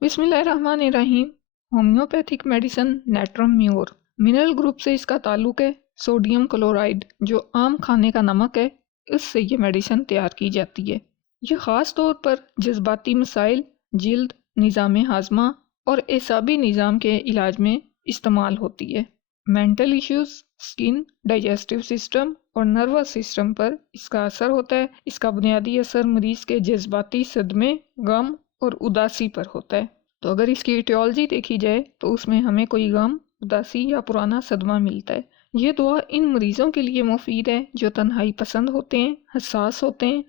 بسم اللہ الرحمن الرحیم۔ Homeopathic medicine natrum mur mineral group سے اس کا تعلق ہے۔ سوڈیم کلورائڈ جو عام کھانے کا نمک ہے، اس سے یہ میڈیسن تیار کی جاتی ہے۔ یہ خاص طور پر جذباتی مسائل، جلد، نظام ہاضمہ اور اعصابی نظام کے علاج میں استعمال ہوتی ہے۔ مینٹل ایشوز، سکن، ڈائجسٹیو سسٹم اور نروس سسٹم پر اس کا اثر ہوتا ہے۔ اس کا بنیادی اثر مریض کے جذباتی صدمے، غم اور اداسی پر ہوتا ہے۔ تو اگر اس کی ایٹیولوجی دیکھی جائے تو اس میں ہمیں کوئی غم، اداسی یا پرانا صدمہ ملتا ہے۔ یہ دعا ان مریضوں کے لیے مفید ہے جو تنہائی پسند ہوتے ہیں، حساس ہوتے ہیں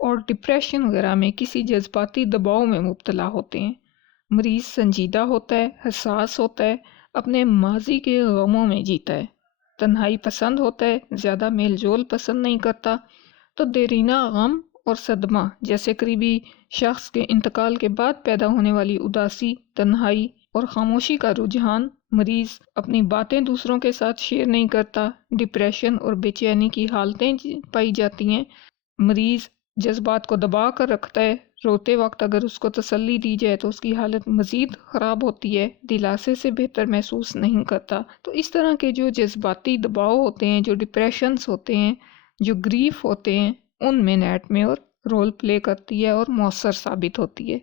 اور ڈپریشن وغیرہ میں کسی جذباتی دباؤ میں مبتلا ہوتے ہیں۔ مریض سنجیدہ ہوتا ہے، حساس ہوتا ہے، اپنے ماضی کے غموں میں جیتا ہے، تنہائی پسند ہوتا ہے، زیادہ میل جول پسند نہیں کرتا۔ تو دیرینہ غم اور صدمہ جیسے قریبی شخص کے انتقال کے بعد پیدا ہونے والی اداسی، تنہائی اور خاموشی کا رجحان، مریض اپنی باتیں دوسروں کے ساتھ شیئر نہیں کرتا، ڈپریشن اور بے چینی کی حالتیں پائی جاتی ہیں۔ مریض جذبات کو دبا کر رکھتا ہے، روتے وقت اگر اس کو تسلی دی جائے تو اس کی حالت مزید خراب ہوتی ہے، دلاسے سے بہتر محسوس نہیں کرتا۔ تو اس طرح کے جو جذباتی دباؤ ہوتے ہیں، جو ڈپریشنز ہوتے ہیں، جو گریف ہوتے ہیں، ان میں نیٹ میور رول پلے کرتی ہے اور مؤثر ثابت ہوتی ہے۔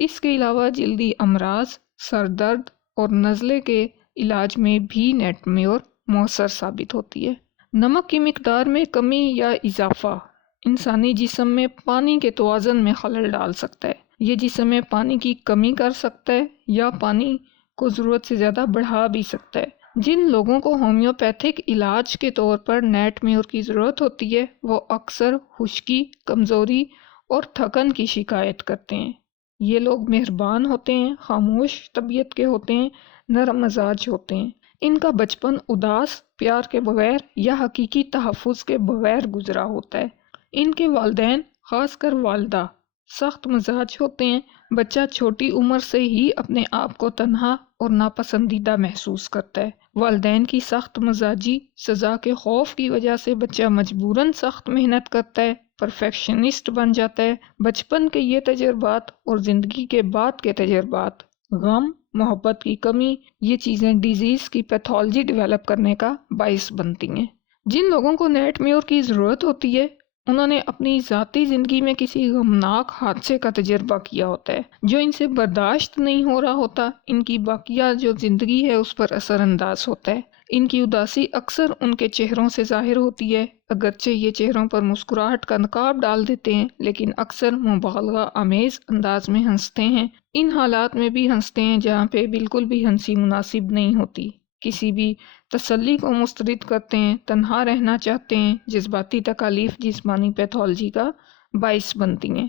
اس کے علاوہ جلدی امراض، سر درد اور نزلے کے علاج میں بھی نیٹ میور مؤثر ثابت ہوتی ہے۔ نمک کی مقدار میں کمی یا اضافہ انسانی جسم میں پانی کے توازن میں خلل ڈال سکتا ہے۔ یہ جسم میں پانی کی کمی کر سکتا ہے یا پانی کو ضرورت سے زیادہ بڑھا بھی سکتا ہے۔ جن لوگوں کو ہومیوپیتھک علاج کے طور پر نیٹ میور کی ضرورت ہوتی ہے وہ اکثر خشکی، کمزوری اور تھکن کی شکایت کرتے ہیں۔ یہ لوگ مہربان ہوتے ہیں، خاموش طبیعت کے ہوتے ہیں، نرم مزاج ہوتے ہیں۔ ان کا بچپن اداس، پیار کے بغیر یا حقیقی تحفظ کے بغیر گزرا ہوتا ہے۔ ان کے والدین، خاص کر والدہ، سخت مزاج ہوتے ہیں۔ بچہ چھوٹی عمر سے ہی اپنے آپ کو تنہا اور ناپسندیدہ محسوس کرتا ہے۔ والدین کی سخت مزاجی، سزا کے خوف کی وجہ سے بچہ مجبوراً سخت محنت کرتا ہے، پرفیکشنسٹ بن جاتا ہے۔ بچپن کے یہ تجربات اور زندگی کے بعد کے تجربات، غم، محبت کی کمی، یہ چیزیں ڈیزیز کی پیتھولوجی ڈیولپ کرنے کا باعث بنتی ہیں۔ جن لوگوں کو نیٹ میور کی ضرورت ہوتی ہے انہوں نے اپنی ذاتی زندگی میں کسی غمناک حادثے کا تجربہ کیا ہوتا ہے جو ان سے برداشت نہیں ہو رہا ہوتا۔ ان کی باقیہ جو زندگی ہے اس پر اثر انداز ہوتا ہے۔ ان کی اداسی اکثر ان کے چہروں سے ظاہر ہوتی ہے، اگرچہ یہ چہروں پر مسکراہٹ کا نقاب ڈال دیتے ہیں لیکن اکثر مبالغہ آمیز انداز میں ہنستے ہیں۔ ان حالات میں بھی ہنستے ہیں جہاں پہ بالکل بھی ہنسی مناسب نہیں ہوتی، کسی بھی تسلی کو مسترد کرتے ہیں، تنہا رہنا چاہتے ہیں۔ جذباتی تکالیف جسمانی پیتھولوجی کا باعث بنتی ہیں۔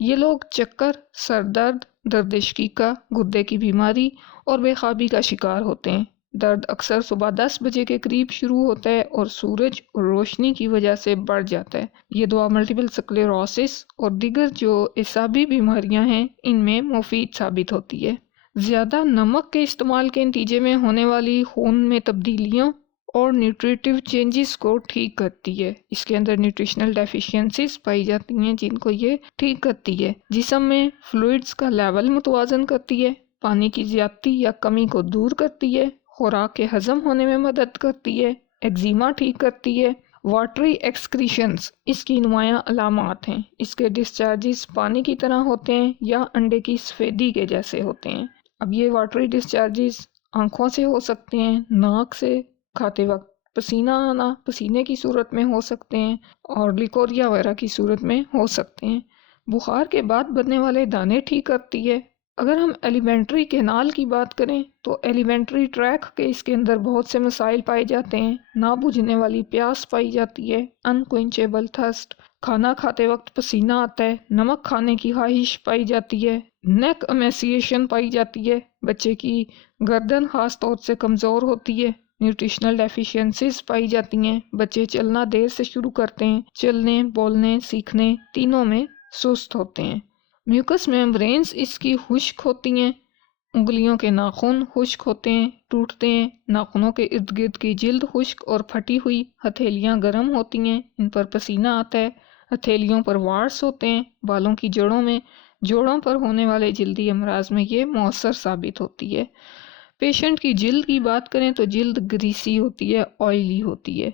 یہ لوگ چکر، سر درد، درد شقیقہ، گردے کی بیماری اور بے خوابی کا شکار ہوتے ہیں۔ درد اکثر صبح 10 بجے کے قریب شروع ہوتا ہے اور سورج اور روشنی کی وجہ سے بڑھ جاتا ہے۔ یہ دوا ملٹیپل سکلیروسس اور دیگر جو اعصابی بیماریاں ہیں ان میں مفید ثابت ہوتی ہے۔ زیادہ نمک کے استعمال کے نتیجے میں ہونے والی خون میں تبدیلیوں اور نیوٹریٹیو چینجز کو ٹھیک کرتی ہے۔ اس کے اندر نیوٹریشنل ڈیفیشینسیز پائی جاتی ہیں جن کو یہ ٹھیک کرتی ہے۔ جسم میں فلوئڈز کا لیول متوازن کرتی ہے، پانی کی زیادتی یا کمی کو دور کرتی ہے، خوراک کے ہضم ہونے میں مدد کرتی ہے، ایگزیما ٹھیک کرتی ہے۔ واٹری ایکسکریشنز اس کی نمایاں علامات ہیں۔ اس کے ڈسچارجز پانی کی طرح ہوتے ہیں یا انڈے کی سفیدی کے جیسے ہوتے ہیں۔ اب یہ واٹری ڈسچارجز آنکھوں سے ہو سکتے ہیں، ناک سے، کھاتے وقت پسینہ آنا، پسینے کی صورت میں ہو سکتے ہیں اور لیکوریا وغیرہ کی صورت میں ہو سکتے ہیں۔ بخار کے بعد بننے والے دانے ٹھیک کرتی ہے۔ اگر ہم ایلیمنٹری کینال کی بات کریں تو ایلیمنٹری ٹریک کے اس کے اندر بہت سے مسائل پائے جاتے ہیں۔ نہ بجھنے والی پیاس پائی جاتی ہے، انکوئنچیبل تھرسٹ، کھانا کھاتے وقت پسینہ آتا ہے، نمک کھانے کی خواہش پائی جاتی ہے، نیک امیسیشن پائی جاتی ہے، بچے کی گردن خاص طور سے کمزور ہوتی ہے، نیوٹریشنل ڈیفیشینسیز پائی جاتی ہیں، بچے چلنا دیر سے شروع کرتے ہیں، چلنے، بولنے، سیکھنے تینوں میں سست ہوتے ہیں۔ میوکس میمبرینز اس کی خشک ہوتی ہیں، انگلیوں کے ناخن خشک ہوتے ہیں، ٹوٹتے ہیں، ناخنوں کے ارد گرد کی جلد خشک اور پھٹی ہوئی، ہتھیلیاں گرم ہوتی ہیں، ان پر پسینہ آتا ہے، ہتھیلیوں پر وارس ہوتے ہیں، بالوں کی جڑوں میں جوڑوں پر ہونے والے جلدی امراض میں یہ مؤثر ثابت ہوتی ہے۔ پیشنٹ کی جلد کی بات کریں تو جلد گریسی ہوتی ہے، آئلی ہوتی ہے،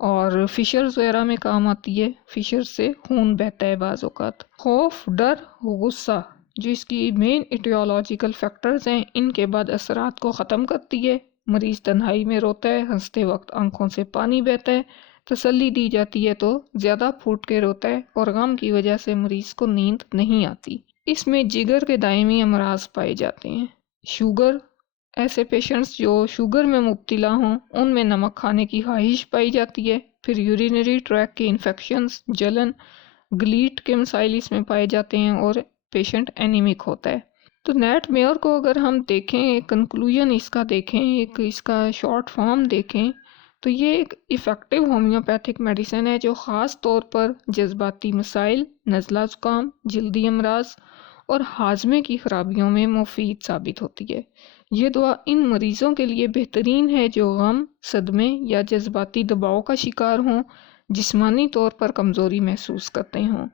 اور فشرز وغیرہ میں کام آتی ہے، فشر سے خون بہتا ہے بعض اوقات۔ خوف، ڈر، غصہ جو اس کی مین ایٹیولوجیکل فیکٹرز ہیں، ان کے بعد اثرات کو ختم کرتی ہے۔ مریض تنہائی میں روتا ہے، ہنستے وقت آنکھوں سے پانی بہتا ہے، تسلی دی جاتی ہے تو زیادہ پھوٹ کے روتا ہے، اور غم کی وجہ سے مریض کو نیند نہیں آتی۔ اس میں جگر کے دائمی امراض پائے جاتے ہیں۔ شوگر، ایسے پیشنٹس جو شوگر میں مبتلا ہوں ان میں نمک کھانے کی خواہش پائی جاتی ہے۔ پھر یورینری ٹریک کے انفیکشنز، جلن، گلیٹ کے مسائل اس میں پائے جاتے ہیں، اور پیشنٹ اینیمک ہوتا ہے۔ تو نیٹ میئر کو اگر ہم دیکھیں، ایک کنکلوژن اس کا دیکھیں، ایک اس کا شارٹ فارم دیکھیں، تو یہ ایک ایفیکٹو ہومیوپیتھک میڈیسن ہے جو خاص طور پر جذباتی مسائل، نزلہ زکام، جلدی امراض اور ہاضمے کی خرابیوں میں مفید ثابت ہوتی ہے۔ یہ دوا ان مریضوں کے لیے بہترین ہے جو غم، صدمے یا جذباتی دباؤ کا شکار ہوں، جسمانی طور پر کمزوری محسوس کرتے ہوں۔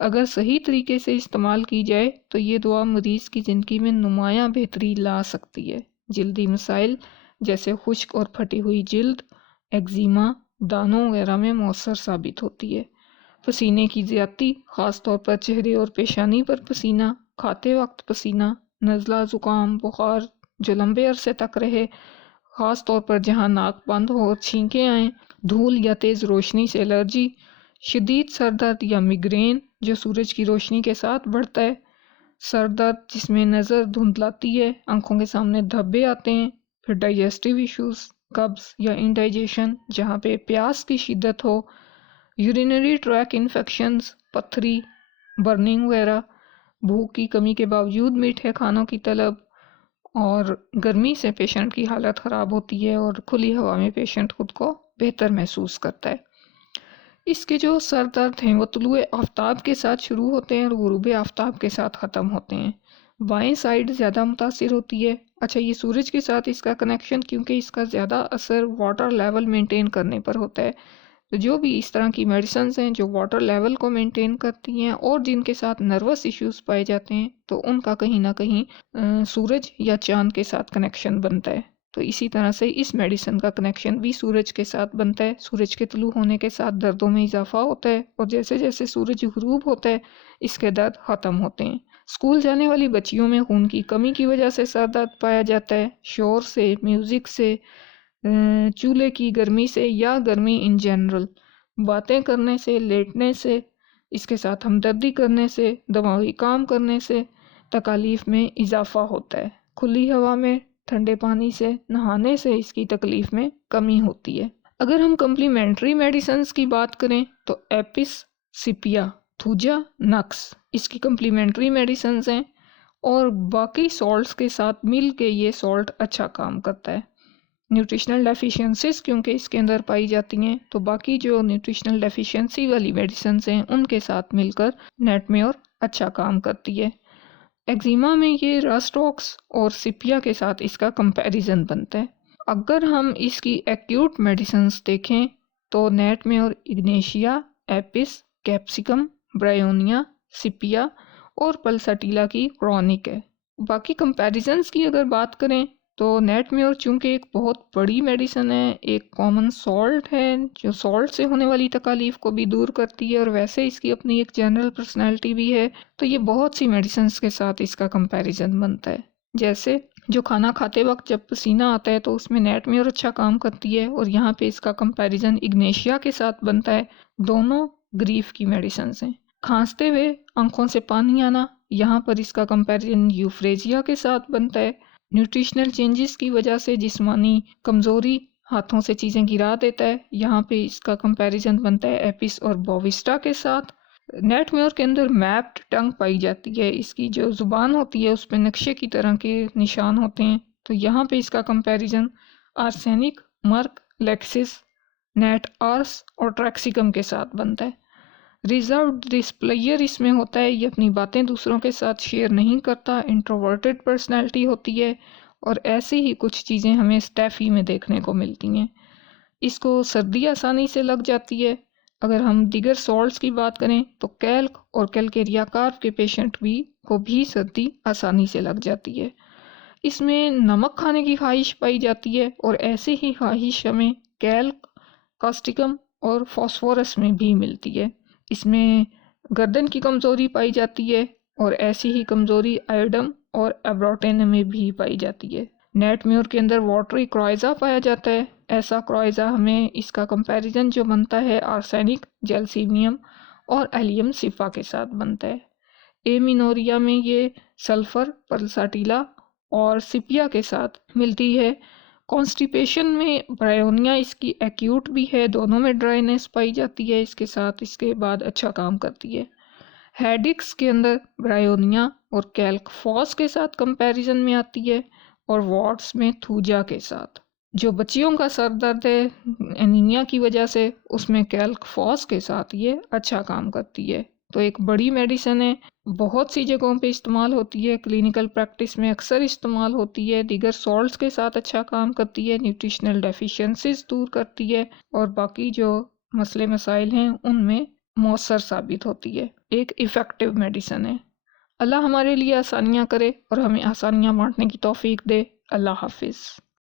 اگر صحیح طریقے سے استعمال کی جائے تو یہ دوا مریض کی زندگی میں نمایاں بہتری لا سکتی ہے۔ جلدی مسائل جیسے خشک اور پھٹی ہوئی جلد، ایگزیما، دانوں وغیرہ میں مؤثر ثابت ہوتی ہے۔ پسینے کی زیادتی، خاص طور پر چہرے اور پیشانی پر پسینہ، کھاتے وقت پسینہ، نزلہ زکام، بخار جو لمبے عرصے تک رہے، خاص طور پر جہاں ناک بند ہو اور چھینکیں آئیں، دھول یا تیز روشنی سے الرجی، شدید سر درد یا میگرین جو سورج کی روشنی کے ساتھ بڑھتا ہے، سر درد جس میں نظر دھندلاتی ہے، آنکھوں کے سامنے دھبے آتے ہیں، پھر ڈائجسٹیو ایشوز، قبض یا انڈائجیشن جہاں پہ پیاس کی شدت ہو، یورینری ٹریک انفیکشنز، پتھری، برننگ وغیرہ، بھوک کی کمی کے باوجود میٹھے کھانوں کی طلب، اور گرمی سے پیشنٹ کی حالت خراب ہوتی ہے اور کھلی ہوا میں پیشنٹ خود کو بہتر محسوس کرتا ہے۔ اس کے جو سر درد ہیں وہ طلوع آفتاب کے ساتھ شروع ہوتے ہیں اور غروب آفتاب کے ساتھ ختم ہوتے ہیں۔ بائیں سائیڈ زیادہ متاثر ہوتی ہے۔ اچھا، یہ سورج کے ساتھ اس کا کنیکشن، کیونکہ اس کا زیادہ اثر واٹر لیول مینٹین کرنے پر ہوتا ہے، تو جو بھی اس طرح کی میڈیسنز ہیں جو واٹر لیول کو مینٹین کرتی ہیں اور جن کے ساتھ نروس ایشوز پائے جاتے ہیں، تو ان کا کہیں نہ کہیں سورج یا چاند کے ساتھ کنیکشن بنتا ہے۔ تو اسی طرح سے اس میڈیسن کا کنیکشن بھی سورج کے ساتھ بنتا ہے۔ سورج کے طلوع ہونے کے ساتھ دردوں میں اضافہ ہوتا ہے، اور جیسے جیسے سورج غروب ہوتا ہے اس کے درد ختم ہوتے ہیں۔ اسکول جانے والی بچیوں میں خون کی کمی کی وجہ سے سر درد پایا جاتا ہے، شور سے، میوزک سے، چولہے کی گرمی سے یا گرمی ان جنرل، باتیں کرنے سے، لیٹنے سے، اس کے ساتھ ہمدردی کرنے سے، دماغی کام کرنے سے تکالیف میں اضافہ ہوتا ہے۔ کھلی ہوا میں ٹھنڈے پانی سے نہانے سے اس کی تکلیف میں کمی ہوتی ہے۔ اگر ہم کمپلیمنٹری میڈیسنز کی بات کریں تو ایپس، سپیا، تھوجا، نکس اس کی کمپلیمنٹری میڈیسنز ہیں، اور باقی سالٹس کے ساتھ مل کے یہ سالٹ اچھا کام کرتا ہے۔ نیوٹریشنل ڈیفیشنسیز کیونکہ اس کے اندر پائی جاتی ہیں، تو باقی جو نیوٹریشنل ڈیفیشنسی والی میڈیسنز ہیں ان کے ساتھ مل کر نیٹ میور اچھا کام کرتی ہے۔ ایگزیما میں یہ راسٹاکس اور سپیا کے ساتھ اس کا کمپیریزن بنتا ہے۔ اگر ہم اس کی ایکیوٹ میڈیسنز دیکھیں تو نیٹ میور اگنیشیا، ایپس، کیپسیکم، برائیونیا، سپیا اور پلساٹیلا کی کرونک ہے۔ باقی کمپیریزنز کی اگر بات کریں تو نیٹ میور چونکہ ایک بہت بڑی میڈیسن ہے، ایک کامن سالٹ ہے جو سالٹ سے ہونے والی تکالیف کو بھی دور کرتی ہے، اور ویسے اس کی اپنی ایک جنرل پرسنالٹی بھی ہے، تو یہ بہت سی میڈیسنز کے ساتھ اس کا کمپیریزن بنتا ہے۔ جیسے جو کھانا کھاتے وقت جب پسینہ آتا ہے تو اس میں نیٹ میور اچھا کام کرتی ہے، اور یہاں پہ اس کا کمپیریزن اگنیشیا کے ساتھ بنتا ہے۔ دونوں گریف کی میڈیسنز ہیں۔ کھانستے ہوئے آنکھوں سے پانی آنا، یہاں پر اس کا کمپیریزن یوفریزیا کے ساتھ بنتا ہے۔ نیوٹریشنل چینجز کی وجہ سے جسمانی کمزوری، ہاتھوں سے چیزیں گرا دیتا ہے، یہاں پہ اس کا کمپیریزن بنتا ہے ایپس اور بووسٹا کے ساتھ۔ نیٹ میور کے اندر میپڈ ٹنگ پائی جاتی ہے، اس کی جو زبان ہوتی ہے اس پہ نقشے کی طرح کے نشان ہوتے ہیں، تو یہاں پہ اس کا کمپیریزن آرسینک، مرک، لیکسس، نیٹ آرس اور ٹریکسیکم کے ساتھ بنتا ہے۔ ریزروڈ ڈسپلیئر اس میں ہوتا ہے، یہ اپنی باتیں دوسروں کے ساتھ شیئر نہیں کرتا، انٹروورٹڈ پرسنالٹی ہوتی ہے، اور ایسی ہی کچھ چیزیں ہمیں اسٹیفی میں دیکھنے کو ملتی ہیں۔ اس کو سردی آسانی سے لگ جاتی ہے، اگر ہم دیگر سالٹس کی بات کریں تو کیلک اور کیلکیریا کارب کے پیشنٹ کو بھی سردی آسانی سے لگ جاتی ہے۔ اس میں نمک کھانے کی خواہش پائی جاتی ہے اور ایسی ہی خواہش ہمیں کیلک، کاسٹکم اور فاسفورس میں بھی ملتی ہے۔ اس میں گردن کی کمزوری پائی جاتی ہے اور ایسی ہی کمزوری آئیڈم اور ایبروٹین میں بھی پائی جاتی ہے۔ نیٹ میور کے اندر واٹری کرائزا پایا جاتا ہے۔ ایسا کرائزا ہمیں اس کا کمپیریزن جو بنتا ہے آرسینک، جیلسینیم اور ایلیم سفا کے ساتھ بنتا ہے۔ اے مینوریا میں یہ سلفر، پلساٹیلا اور سپیا کے ساتھ ملتی ہے۔ کانسٹیپیشن میں برائیونیا اس کی ایکیوٹ بھی ہے، دونوں میں ڈرائینس پائی جاتی ہے، اس کے ساتھ اس کے بعد اچھا کام کرتی ہے۔ ہیڈکس کے اندر برائیونیا اور کیلک فاس کے ساتھ کمپیریزن میں آتی ہے اور وارڈس میں تھوجا کے ساتھ۔ جو بچیوں کا سر درد ہے انیمیا کی وجہ سے، اس میں کیلک فاس کے ساتھ یہ اچھا کام کرتی ہے۔ تو ایک بڑی میڈیسن ہے، بہت سی جگہوں پہ استعمال ہوتی ہے، کلینکل پریکٹس میں اکثر استعمال ہوتی ہے، دیگر سالٹس کے ساتھ اچھا کام کرتی ہے، نیوٹریشنل ڈیفیشنسیز دور کرتی ہے اور باقی جو مسئلے مسائل ہیں ان میں مؤثر ثابت ہوتی ہے۔ ایک ایفیکٹو میڈیسن ہے۔ اللہ ہمارے لیے آسانیاں کرے اور ہمیں آسانیاں بانٹنے کی توفیق دے۔ اللہ حافظ۔